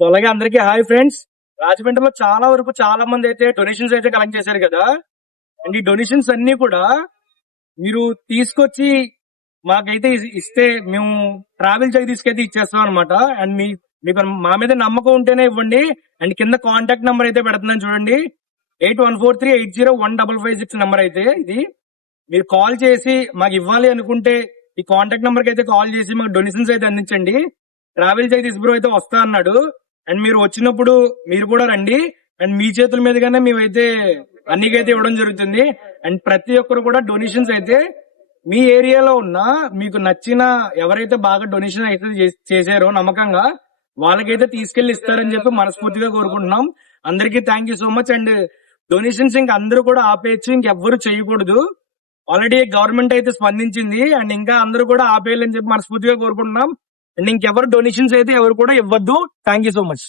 So అలాగే అందరికీ hi friends. రాజమండ్రిలో చాలా వరకు చాలా మంది అయితే డొనేషన్స్ అయితే కలెక్ట్ చేశారు కదా. అండ్ ఈ డొనేషన్స్ అన్ని కూడా మీరు తీసుకొచ్చి మాకైతే ఇస్తే మేము ట్రావెల్ చేసి తీసుకైతే ఇచ్చేస్తాం అనమాట. అండ్ మీకు మా మీద నమ్మకం ఉంటేనే ఇవ్వండి. అండ్ కింద కాంటాక్ట్ నెంబర్ అయితే పెడుతున్నాను చూడండి, 8143801556 నెంబర్ అయితే ఇది. మీరు కాల్ చేసి మాకు ఇవ్వాలి అనుకుంటే ఈ కాంటాక్ట్ నెంబర్ కి అయితే కాల్ చేసి మాకు డొనేషన్స్ అయితే అందించండి. ట్రావెల్ జగదీష్ బ్రో అయితే వస్తా అన్నాడు. అండ్ మీరు వచ్చినప్పుడు మీరు కూడా రండి. అండ్ మీ చేతుల మీదుగానే మేమైతే అన్నికైతే ఇవ్వడం జరుగుతుంది. అండ్ ప్రతి ఒక్కరు కూడా డొనేషన్స్ అయితే మీ ఏరియాలో ఉన్న మీకు నచ్చిన ఎవరైతే బాగా డొనేషన్ అయితే చేశారో నమ్మకంగా వాళ్ళకైతే తీసుకెళ్లి ఇస్తారని చెప్పి మనస్ఫూర్తిగా కోరుకుంటున్నాం. అందరికీ thank you so much. And donations ఇంక అందరూ కూడా ఆపేయచ్చు, ఇంకెవ్వరు చేయకూడదు. ఆల్రెడీ గవర్నమెంట్ అయితే స్పందించింది. అండ్ ఇంకా అందరూ కూడా ఆపేయాలని చెప్పి మనస్ఫూర్తిగా కోరుకుంటున్నాం. అండ్ ఇంకెవరు డొనేషన్స్ అయితే ఎవరు కూడా ఇవ్వద్దు. Thank you so much.